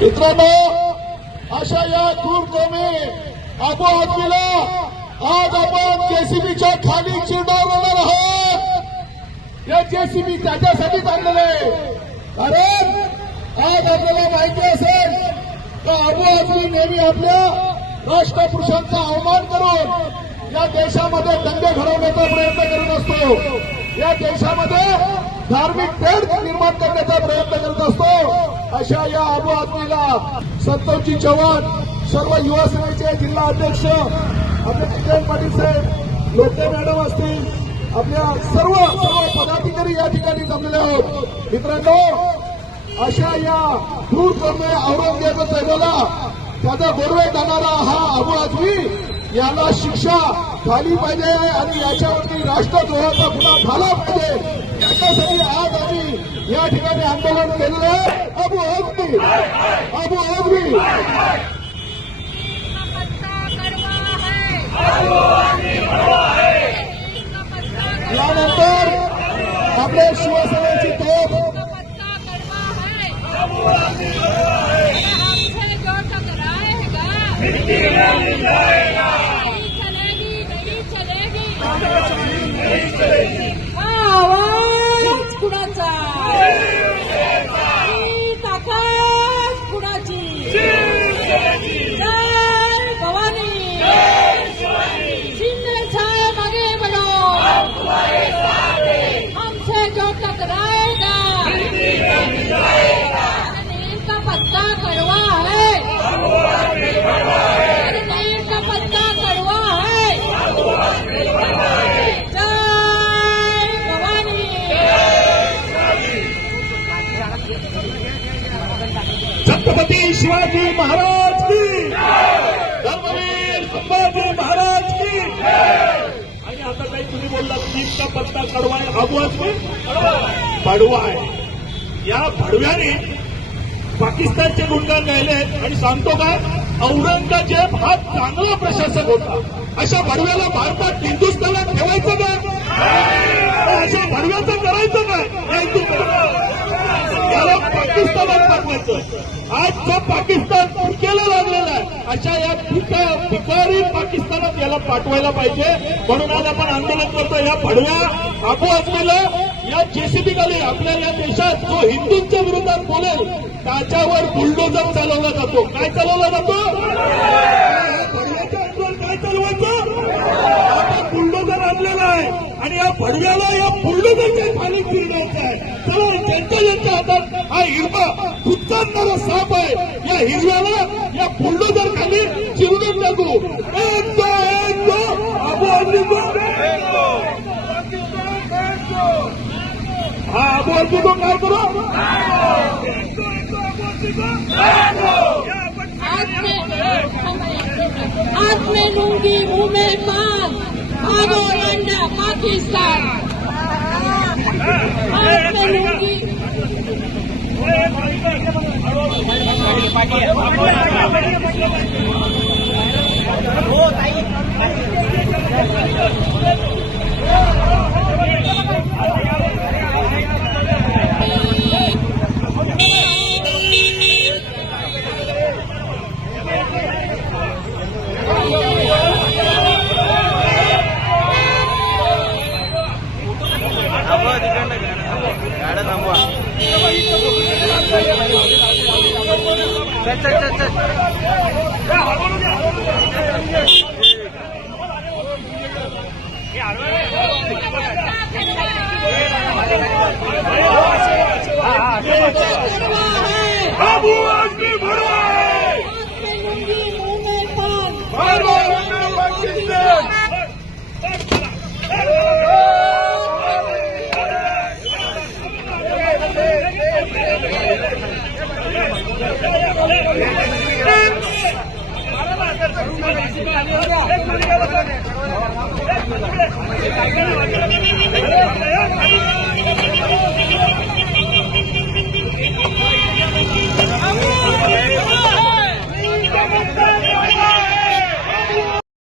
मित्रांनो अशा या क्रूर कमी अबो आदमीला आज आपण जेसीबीच्या खाली चिरडवणार आहोत. या जेसीबी त्याच्यासाठीच आणलेलं आहे. कारण आज आपल्याला माहिती असेल का अबू आदमी नेहमी आपल्या राष्ट्रपुरुषांचा अवमान करून या देशामध्ये दंगे घडवण्याचा प्रयत्न करत असतो. या देशामध्ये धार्मिक तेढ निर्माण करण्याचा प्रयत्न करत असतो. अशा या अबू आदमीला संतोषजी चव्हाण सर्व युवा सेनेचे जिल्हा अध्यक्ष आपले किरण पाटील साहेब लोटे मॅडम असतील आपल्या सर्व सर्व पदाधिकारी या ठिकाणी जमलेले आहोत. मित्रांनो अशा या दूर कर्मे औरंगजेब त्याचा गोरवे जाणारा हा अबू आदमी याला शिक्षा झाली पाहिजे आणि याच्यावरती राष्ट्रद्रोहाचा गुन्हा झाला पाहिजे. याच्यासाठी आज आम्ही या ठिकाणी आंदोलन केलेलं आहे. अबू आझमी अबू आझमी. यानंतर आपले शिवसेनेची तोफ आवाज छत्रपती शिवाजी महाराज की धर्मवीर संभाजी महाराज की आणि आता काही तुम्ही बोललात तीनचा पत्ता कडवाय आहे पडवाय या भडव्याने पाकिस्तानचे गुणगान गायले आहेत आणि सांगतो का? औरंगजेब हा चांगला प्रशासक होता. अशा भडव्याला भारतात हिंदुस्थानात ठेवायचं का अशा भडव्याचं करायचं काय या हिंदुस्थानात याला पाकिस्तानात आज जो पाकिस्तान फुकेला लागलेला आहे अशा या भिका भिकारी पाकिस्तानात याला पाठवायला पाहिजे. म्हणून आज आपण आंदोलन करतो या भडव्या अबू असलेल्या या जेसीबी खाली आपल्या या देशात जो हिंदूंच्या विरोधात बोलेल त्याच्यावर बुलडोजर चालवला जातो. काय चालवला जातो? भडव्याच्या काय चालवायचं? आपण बुलडोजर आणलेला आहे. आणि या भडव्याला या बुलडोजरच्या खाली फिरवायचं आहे. चला ज्यांच्या ज्यांच्या हातात हा हिरवा खुच्चांनारा साप आहे या हिरव्याला या बुलडोजर खाली चिरून टाकू एक दो एक दो अबू आदमी को हा अबू आदमी को काय करू हाथ में हाथ में लूंगी मुंह में पान भागो लंडा पाकिस्तान हाथ में लूंगी थांबवा तिकडनं गाड्या थांबवा चल चल चल चल. ¡Sácalo, acá!